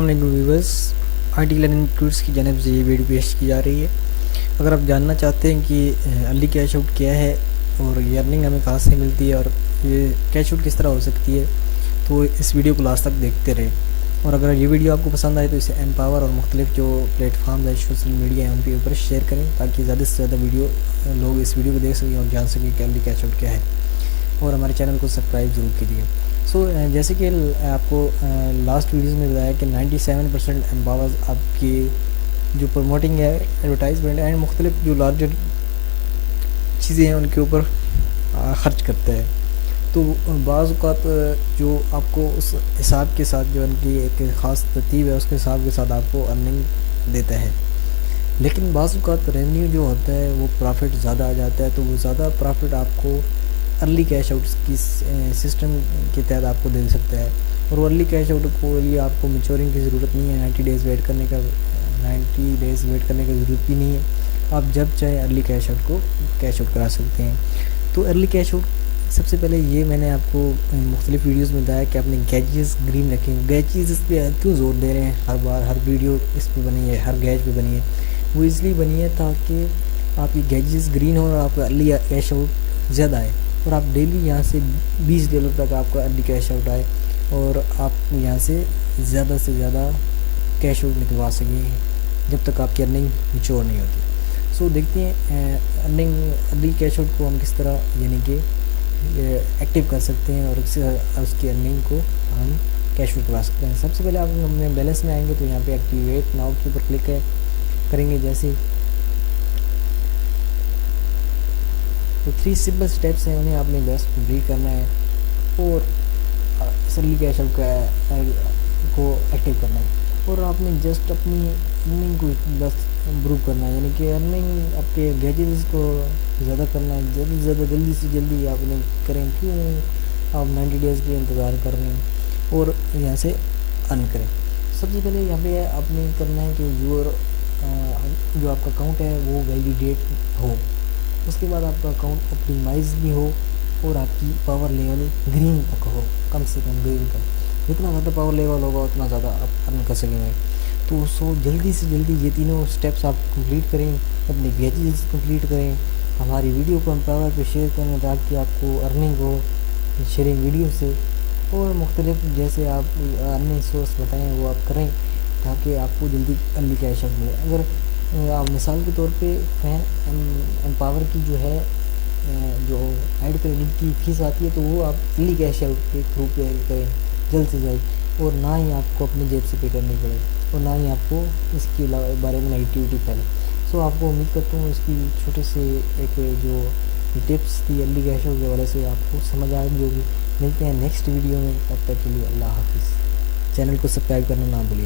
السلام علیکم viewers, I T learning tools کی جانب سے یہ ویڈیو پیش کی جا رہی ہے۔ اگر آپ جاننا چاہتے ہیں کہ ارلی کیش آؤٹ کیا ہے اور یہ ارننگ ہمیں کہاں سے ملتی ہے اور یہ کیش آؤٹ کس طرح ہو سکتی ہے، تو اس ویڈیو کو لاسٹ تک دیکھتے رہیں۔ اور اگر یہ ویڈیو آپ کو پسند آئے تو اسے ایمپاور اور مختلف جو پلیٹ فارمز ہیں، سوشل میڈیا ہیں، ان کے اوپر شیئر کریں تاکہ زیادہ سے زیادہ لوگ اس ویڈیو کو دیکھ سکیں اور جان سکیں کہ ارلی کیش آؤٹ کیا ہے، اور ہمارے چینل کو سبسکرائب ضرور کیجیے۔ جیسے کہ آپ کو لاسٹ ویڈیوز میں بتایا کہ 97% ایمپاورز آپ کی جو پروموٹنگ ہے، ایڈورٹائزمنٹ اینڈ مختلف جو لارجر چیزیں ہیں ان کے اوپر خرچ کرتا ہے۔ تو بعض اوقات جو آپ کو اس حساب کے ساتھ جو ان کی ایک خاص ترتیب ہے، اس کے حساب کے ساتھ آپ کو ارننگ دیتا ہے، لیکن بعض اوقات ریونیو جو ہوتا ہے وہ پرافٹ زیادہ آ جاتا ہے، تو وہ زیادہ پرافٹ آپ کو ارلی کیش آؤٹ کی سسٹم کے تحت آپ کو دے سکتا ہے۔ اور وہ ارلی کیش آؤٹ کو لیے آپ کو میچورنگ کی ضرورت نہیں ہے، 90 ڈیز ویٹ کرنے کا ضرورت بھی نہیں ہے۔ آپ جب چاہیں ارلی کیش آؤٹ کو کیش آؤٹ کرا سکتے ہیں۔ تو ارلی کیش آؤٹ سب سے پہلے یہ میں نے آپ کو مختلف ویڈیوز میں بتایا کہ اپنے گیجز گرین رکھیں۔ گیجز اس پہ کیوں زور دے رہے ہیں؟ ہر بار ہر ویڈیو اس پہ بنی ہے، ہر گیج پہ بنی ہے، وہ اس لیے بنی ہے تاکہ آپ کی گیجز گرین ہو اور آپ کا ارلی کیش آؤٹ زیادہ آئے، اور آپ ڈیلی یہاں سے $20 تک آپ کا ارلی کیش آؤٹ آئے اور آپ یہاں سے زیادہ کیش آؤٹ نکلوا سکیں جب تک آپ کی ارننگ میچور نہیں ہوتی۔ دیکھتے ہیں ارلی کیش آؤٹ کو ہم کس طرح یعنی کہ ایکٹیو کر سکتے ہیں اور اس کی ارننگ کو ہم کیش آؤٹ کروا سکتے ہیں۔ سب سے پہلے آپ اپنے بیلنس میں آئیں گے تو یہاں پہ ایکٹیویٹ ناؤ کے اوپر کلک کریں گے جیسے، تو 3 سمپل سٹیپس ہیں، انہیں آپ نے بس کمپلیٹ کرنا ہے اور ارلی کیش آؤٹ کو ایکٹیو کرنا ہے، اور آپ نے جسٹ اپنی ارننگ کو بس امپروو کرنا ہے، یعنی کہ ارننگ آپ کے گیجز کو زیادہ کرنا ہے، جلدی سے جلدی آپ نے کریں، کیوں آپ 90 ڈیز کے انتظار کر رہے ہیں، اور یہاں سے ارن کریں۔ سب سے پہلے یہاں پہ آپ نے کرنا ہے کہ جو آپ کا اکاؤنٹ ہے وہ ویلیڈیٹ ہو، اس کے بعد آپ کا اکاؤنٹ اپٹیمائز بھی ہو اور آپ کی پاور لیول گرین تک ہو، کم سے کم گرین تک، جتنا زیادہ پاور لیول ہوگا اتنا زیادہ آپ ارن کر سکیں گے۔ تو جلدی سے جلدی یہ تینوں سٹیپس آپ کمپلیٹ کریں، اپنے گیجز کمپلیٹ کریں، ہماری ویڈیو کو ایمپاور پہ شیئر کریں تاکہ آپ کو ارننگ ہو شیئرنگ ویڈیو سے، اور مختلف جیسے آپ ارننگ سورس بتائیں وہ آپ کریں تاکہ آپ کو جلدی ارلی کیش آؤٹ ملے۔ اگر آپ مثال کے طور پہ ایمپاور کی جو ہے جو ایڈ کریڈٹ کی فیس آتی ہے تو وہ آپ ارلی کیش آؤٹ کے تھرو پے کریں جلد سے جلد، اور نہ ہی آپ کو اپنی جیب سے پے کرنی پڑے اور نہ ہی آپ کو اس کے بارے میں نیگیٹیوٹی پھیلے۔ آپ کو امید کرتا ہوں اس کی چھوٹے سے ایک جو ٹپس تھی ارلی کیش آؤٹ کے حوالے سے آپ کو سمجھ آ گئی ہوگی۔ ملتے ہیں نیکسٹ ویڈیو میں، تب تک کے لیے اللہ حافظ۔ چینل کو سبسکرائب کرنا نہ بھولیے۔